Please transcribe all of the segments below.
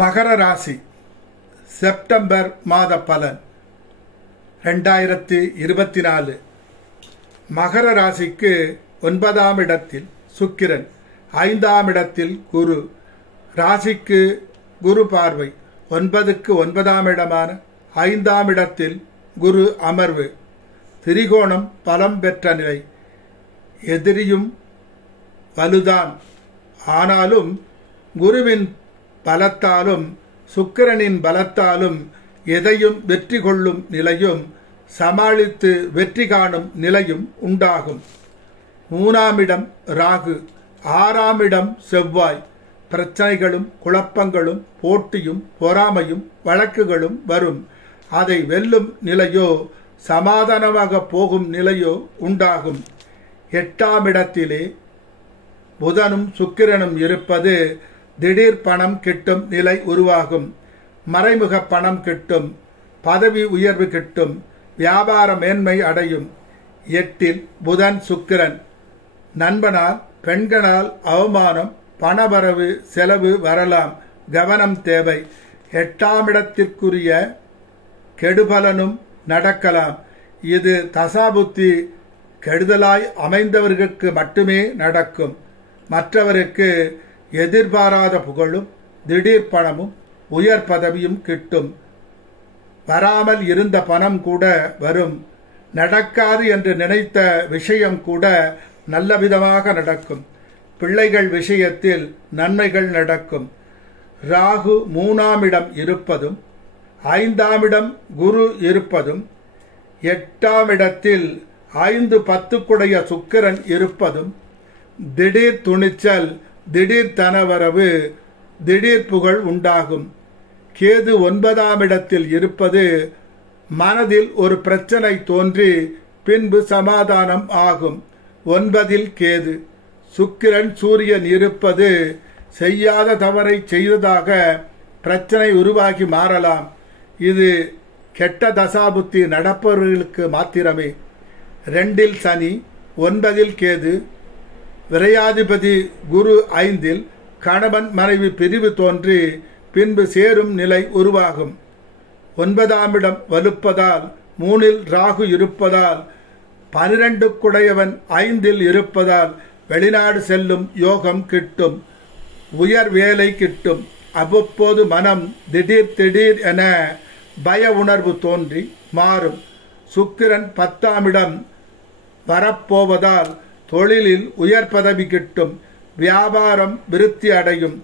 மகர ராசி செப்டம்பர் மாத பலன் 2024. மகர ராசிக்கு 9ஆம் இடத்தில் சுக்கிரன், 5ஆம் இடத்தில் குரு. ராசிக்கு குரு பார்வை. 9க்கு 9ஆம் இடமான 5ஆம் இடத்தில் குரு அமர்வு. திரிகோணம் பலம் பெற்ற நிலை. எதிரியும் வலுதான். ஆனாலும் குருவின் பலத்தாலும் சுக்கிரனின் பலத்தாலும் எதையும் வெற்றி கொள்ளும் நிலையும் சமாளித்து வெற்றி காணும் நிலையும் உண்டாகும். 3ஆம் இடம் ராகு, 6ஆம் இடம் செவ்வாய். பிரச்சனைகளும் குழப்பங்களும் போட்டியும் பொறாமையும் வழக்குகளும் வரும். அதை வெல்லும் நிலையோ சமாதானமாக போகும் நிலையோ உண்டாகும். 8ஆம் இடத்திலே புதனும் சுக்கிரனும் இருப்பது திடீர் பணம் கிட்டும் நிலை உருவாகும். மறைமுக பணம் கிட்டும். பதவி உயர்வு கிட்டும். வியாபார மேன்மை அடையும். 8இல் புதன் சுக்கிரன். நண்பனால் பெண்களால் அவமானம், பணவரவு செலவு வரலாம். கவனம் தேவை. 8ஆம் இடத்திற்குரிய கெடுபலனும் நடக்கலாம். இது தசாபுத்தி கெடுதலாய் அமைந்தவர்களுக்கு மட்டுமே நடக்கும். மற்றவருக்கு எதிர்பாராத புகழும் திடீர் பணமும் உயர் பதவியும் கிட்டும். வராமல் இருந்த பணம் கூட வரும். நடக்காது என்று நினைத்த விஷயம் கூட நல்ல விதமாக நடக்கும். பிள்ளைகள் விஷயத்தில் நன்மைகள் நடக்கும். ராகு 3ஆம் இடம் இருப்பதும் 5ஆம் இடம் குரு இருப்பதும் 8ஆம் இடத்தில் 5-10 சுக்கிரன் இருப்பதும் திடீர் துணிச்சல், திடீர் தனவரவு, திடீர் புகழ் உண்டாகும். கேது 9ஆம் இடத்தில் இருப்பது மனதில் ஒரு பிரச்சனை தோன்றி பின்பு சமாதானம் ஆகும். 9இல் கேது. சுக்கிரன் சூரியன் இருப்பது செய்யாத தவறை செய்ததாக பிரச்சனை உருவாகி மாறலாம். இது கெட்ட தசாபுத்தி நடப்பவர்களுக்கு மாத்திரமே. 2இல் சனி, 9இல் கேது. விரையாதிபதி குரு 5இல் கணவன் மனைவி பிரிவு தோன்றி பின்பு சேரும் நிலை உருவாகும். 9ஆம் இடம் வலுப்பதால் 3இல் ராகு இருப்பதால் 12 5இல் இருப்பதால் வெளிநாடு செல்லும் யோகம் கிட்டும். உயர் வேலை கிட்டும். அவ்வப்போது மனம் திடீர் என பய உணர்வு தோன்றி மாறும். சுக்கிரன் 10ஆம் இடம் வரப்போவதால் தொழிலில் உயர் பதவி கிட்டும். வியாபாரம் விருத்தி அடையும்.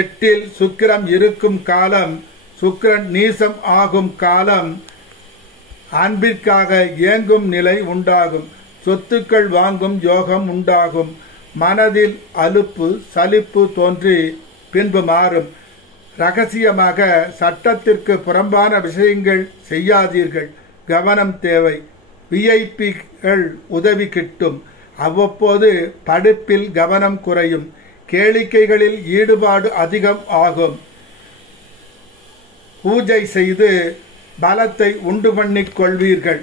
8இல் சுக்கிரன் இருக்கும் காலம், சுக்கிரன் நீசம் ஆகும் காலம். அன்பிற்காக இயங்கும் நிலை உண்டாகும். சொத்துக்கள் வாங்கும் யோகம் உண்டாகும். மனதில் அலுப்பு சலிப்பு தோன்றி பின்பு மாறும். இரகசியமாக சட்டத்திற்கு புறம்பான விஷயங்கள் செய்யாதீர்கள். கவனம் தேவை. விஐபிகள் உதவி கிட்டும். அவ்வப்போது படிப்பில் கவனம் குறையும். கேளிக்கைகளில் ஈடுபாடு அதிகம் ஆகும். பூஜை செய்து பலத்தை உண்டு பண்ணிக் கொள்வீர்கள்.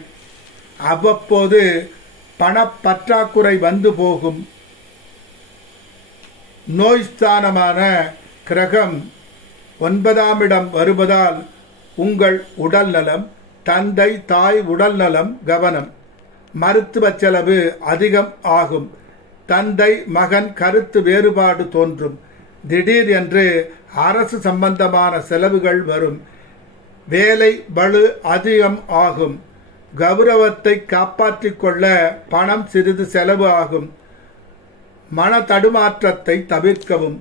அவ்வப்போது பணப்பற்றாக்குறை வந்து போகும். நோய்ஸ்தானமான கிரகம் 9ஆம் இடம் வருவதால் உங்கள் உடல் நலம், தந்தை தாய் உடல் நலம் கவனம். மருத்துவ செலவு அதிகம் ஆகும். தந்தை மகன் கருத்து வேறுபாடு தோன்றும். திடீர் என்று அரசு சம்பந்தமான செலவுகள் வரும். வேலை பளு அதிகம் ஆகும். கௌரவத்தை காப்பாற்றிக் கொள்ள பணம் சிறிது செலவு ஆகும். மன தடுமாற்றத்தை தவிர்க்கவும்.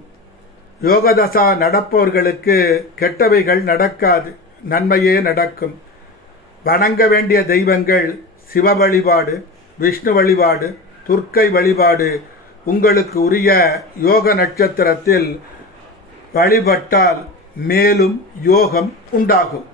யோகதசா நடப்பவர்களுக்கு கெட்டவைகள் நடக்காது, நன்மையே நடக்கும். வணங்க வேண்டிய தெய்வங்கள் சிவ வழிபாடு, விஷ்ணு வழிபாடு, துர்க்கை வழிபாடு. உங்களுக்கு உரிய யோக நட்சத்திரத்தில் வழிபட்டால் மேலும் யோகம் உண்டாகும்.